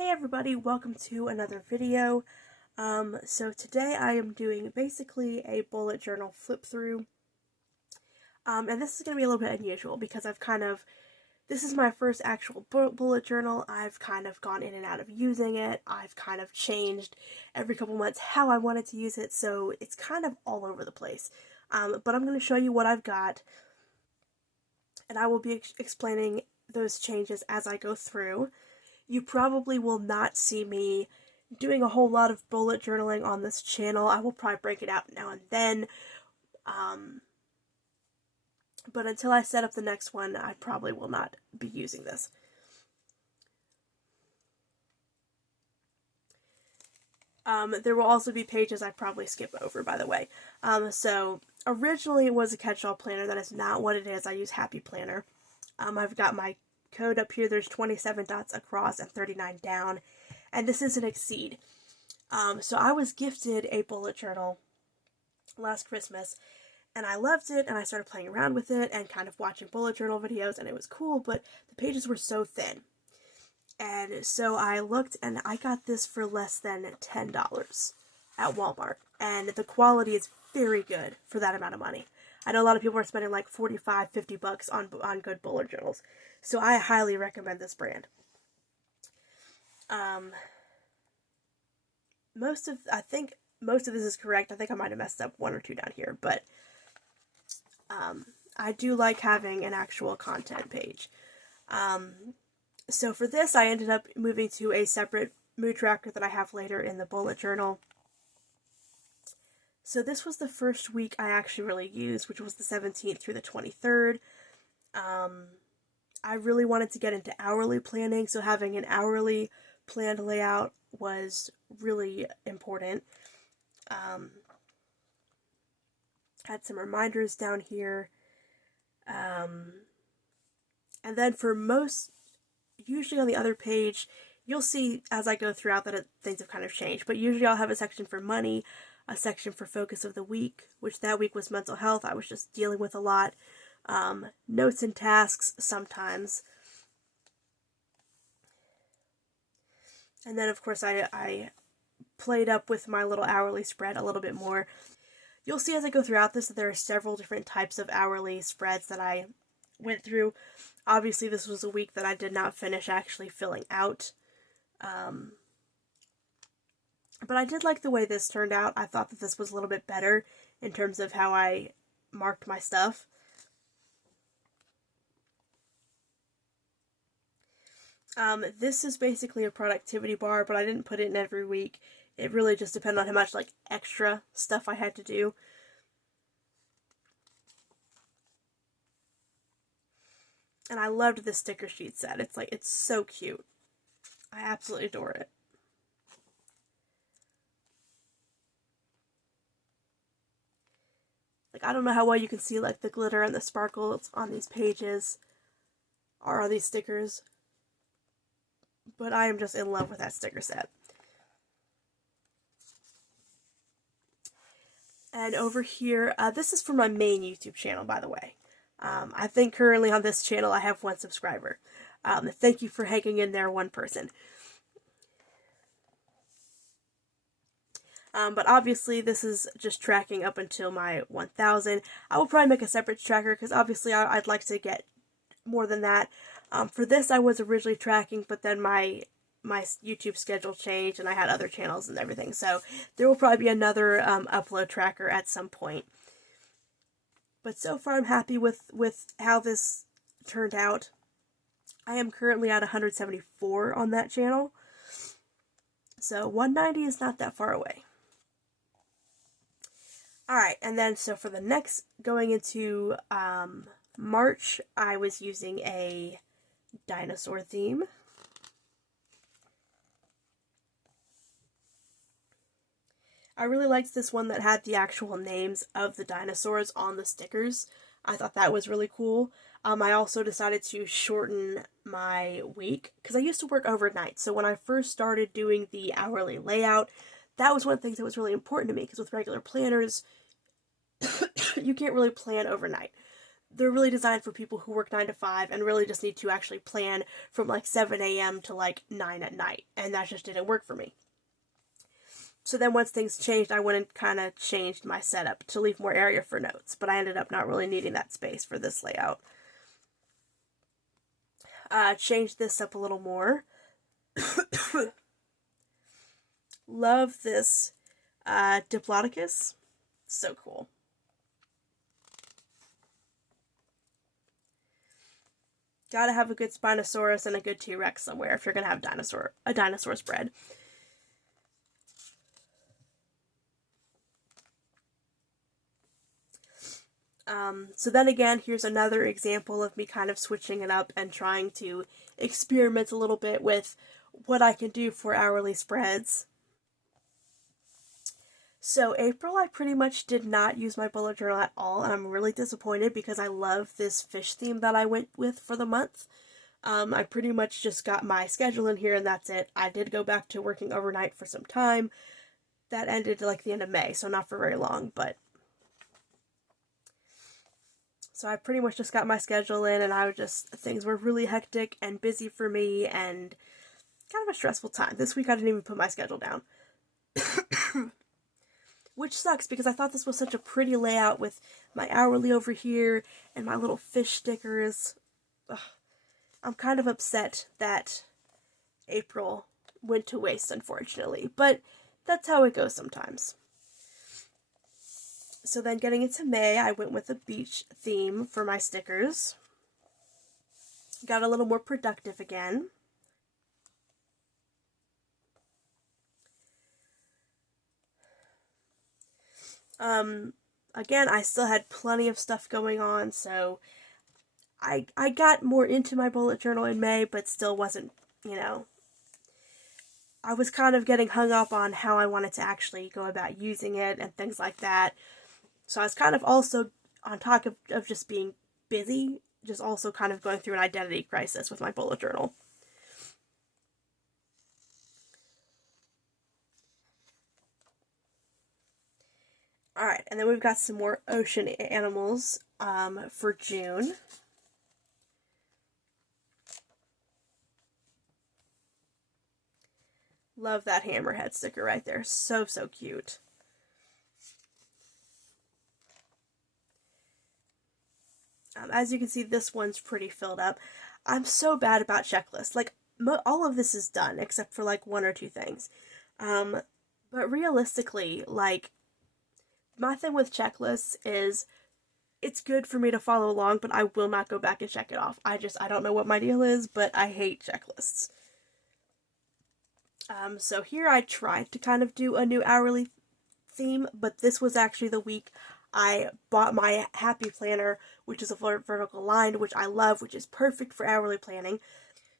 Hey everybody, welcome to another video. So today I am doing basically a bullet journal flip through. And this is going to be a little bit unusual because this is my first actual bullet journal. I've kind of gone in and out of using it. I've kind of changed every couple months how I wanted to use it, so it's kind of all over the place. But I'm going to show you what I've got, and I will be explaining those changes as I go through. You probably will not see me doing a whole lot of bullet journaling on this channel. I will probably break it out now and then. But until I set up the next one, I probably will not be using this. There will also be pages I probably skip over, by the way. So originally it was a catch-all planner. That is not what it is. I use Happy Planner. I've got my code up here. There's 27 dots across and 39 down, and this is an exceed. So I was gifted a bullet journal last Christmas, and I loved it, and I started playing around with it and kind of watching bullet journal videos, and it was cool, but the pages were so thin. And so I looked, and I got this for less than $10 at Walmart, and the quality is very good for that amount of money. I know a lot of people are spending like $45-50 on good bullet journals, so I highly recommend this brand. I think most of this is correct. I think I might have messed up one or two down here, but I do like having an actual content page. So for this, I ended up moving to a separate mood tracker that I have later in the bullet journal. So this was the first week I actually really used, which was the 17th through the 23rd. I really wanted to get into hourly planning, so having an hourly planned layout was really important. Had some reminders down here. And then for usually on the other page, you'll see as I go throughout that things have kind of changed, but usually I'll have a section for money, a section for focus of the week, which that week was mental health. I was just dealing with a lot. Notes and tasks sometimes. And then of course I played up with my little hourly spread a little bit more. You'll see as I go throughout this that there are several different types of hourly spreads that I went through. Obviously this was a week that I did not finish actually filling out. But I did like the way this turned out. I thought that this was a little bit better in terms of how I marked my stuff. This is basically a productivity bar, but I didn't put it in every week. It really just depended on how much extra stuff I had to do. And I loved this sticker sheet set. It's so cute. I absolutely adore it. I don't know how well you can see the glitter and the sparkles on these pages or on these stickers, but I am just in love with that sticker set. And over here, this is for my main YouTube channel, by the way. I think currently on this channel I have 1 subscriber. Thank you for hanging in there, one person. But obviously this is just tracking up until my 1,000. I will probably make a separate tracker because obviously I'd like to get more than that. For this I was originally tracking, but then my YouTube schedule changed and I had other channels and everything. So there will probably be another upload tracker at some point. But so far I'm happy with how this turned out. I am currently at 174 on that channel. So 190 is not that far away. Alright, and then so for the next, going into March, I was using a dinosaur theme. I really liked this one that had the actual names of the dinosaurs on the stickers. I thought that was really cool. I also decided to shorten my week because I used to work overnight. So when I first started doing the hourly layout, that was one of the things that was really important to me because with regular planners, you can't really plan overnight. they're really designed for people who work 9 to 5 and really just need to actually plan from like 7 a.m. to like 9 at night, and that just didn't work for me. So then once things changed, I went and kind of changed my setup to leave more area for notes, but I ended up not really needing that space for this layout. Changed this up a little more. Love this Diplodocus. So cool. Gotta have a good Spinosaurus and a good T-Rex somewhere if you're gonna have a dinosaur spread. So then again, here's another example of me kind of switching it up and trying to experiment a little bit with what I can do for hourly spreads. So April, I pretty much did not use my bullet journal at all, and I'm really disappointed because I love this fish theme that I went with for the month. I pretty much just got my schedule in here and that's it. I did go back to working overnight for some time. That ended like the end of May, so not for very long, but... So I pretty much just got my schedule in, and things were really hectic and busy for me and kind of a stressful time. This week I didn't even put my schedule down. Which sucks because I thought this was such a pretty layout with my hourly over here and my little fish stickers. Ugh. I'm kind of upset that April went to waste, unfortunately, but that's how it goes sometimes. So then getting into May, I went with a beach theme for my stickers. Got a little more productive again. Again, I still had plenty of stuff going on, so I got more into my bullet journal in May, but still wasn't, I was kind of getting hung up on how I wanted to actually go about using it and things like that. So I was kind of also, on top of just being busy, just also kind of going through an identity crisis with my bullet journal. Alright, and then we've got some more ocean animals for June. Love that hammerhead sticker right there. So, so cute. As you can see, this one's pretty filled up. I'm so bad about checklists. Like, all of this is done, except for, like, 1 or 2 things. But realistically, like, my thing with checklists is it's good for me to follow along, but I will not go back and check it off. I don't know what my deal is, but I hate checklists. So here I tried to kind of do a new hourly theme, but this was actually the week I bought my Happy Planner, which is a vertical line, which I love, which is perfect for hourly planning.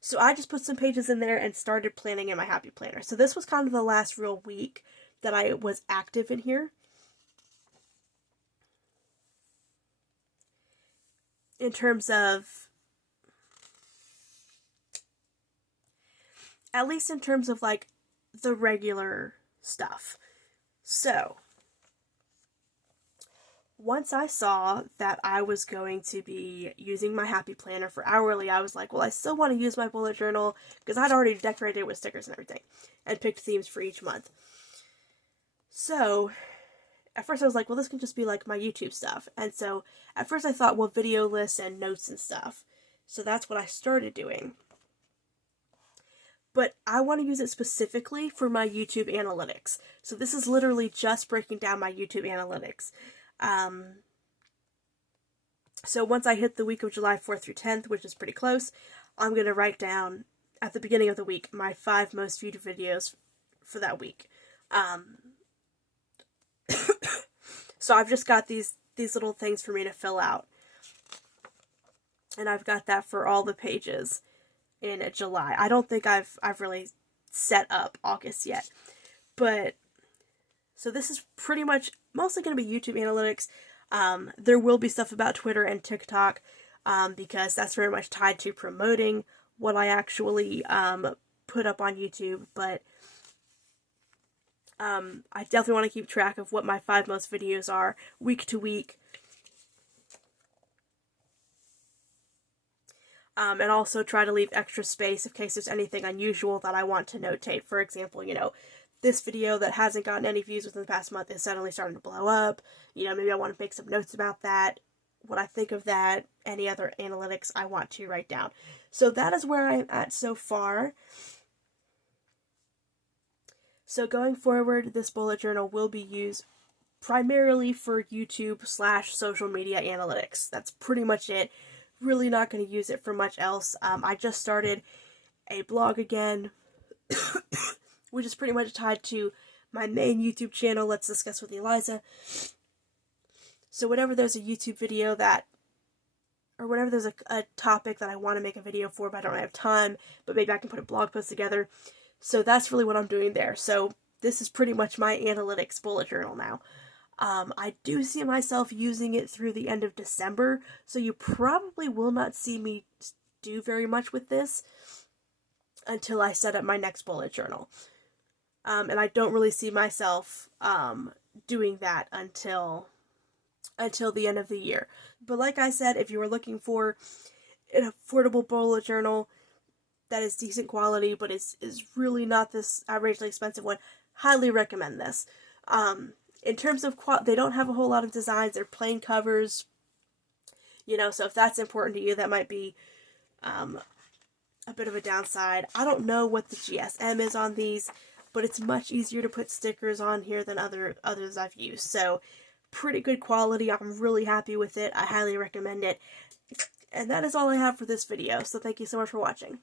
So I just put some pages in there and started planning in my Happy Planner. So this was kind of the last real week that I was active in here. In terms of, at least in terms of like the regular stuff. So, once I saw that I was going to be using my Happy Planner for hourly, I was like, well, I still want to use my bullet journal because I'd already decorated it with stickers and everything and picked themes for each month. So, at first I was like, well, this can just be like my YouTube stuff. And so, at first I thought, well, video lists and notes and stuff. So that's what I started doing. But I want to use it specifically for my YouTube analytics. So this is literally just breaking down my YouTube analytics. So once I hit the week of July 4th through 10th, which is pretty close, I'm going to write down at the beginning of the week my 5 most viewed videos for that week. So I've just got these little things for me to fill out. And I've got that for all the pages in July. I don't think I've really set up August yet. But, so this is pretty much mostly going to be YouTube analytics. There will be stuff about Twitter and TikTok, because that's very much tied to promoting what I actually put up on YouTube. But I definitely want to keep track of what my 5 most videos are week to week. and also try to leave extra space in case there's anything unusual that I want to notate. For example, this video that hasn't gotten any views within the past month is suddenly starting to blow up. Maybe I want to make some notes about that, what I think of that, any other analytics I want to write down. So that is where I'm at so far. So going forward, this bullet journal will be used primarily for YouTube/social media analytics. That's pretty much it. Really not going to use it for much else. I just started a blog again, which is pretty much tied to my main YouTube channel, Let's Discuss with Eliza. So whenever there's a YouTube video or whenever there's a topic that I want to make a video for, but I don't have time, but maybe I can put a blog post together. So that's really what I'm doing there. So this is pretty much my analytics bullet journal now. I do see myself using it through the end of December, so you probably will not see me do very much with this until I set up my next bullet journal. And I don't really see myself doing that until the end of the year. But like I said, if you were looking for an affordable bullet journal that is decent quality but is really not this outrageously expensive one, highly recommend this. In terms of they don't have a whole lot of designs. They're plain covers, so if that's important to you, that might be a bit of a downside. I don't know what the GSM is on these, but it's much easier to put stickers on here than others I've used. So pretty good quality. I'm really happy with it. I highly recommend it. And that is all I have for this video, so thank you so much for watching.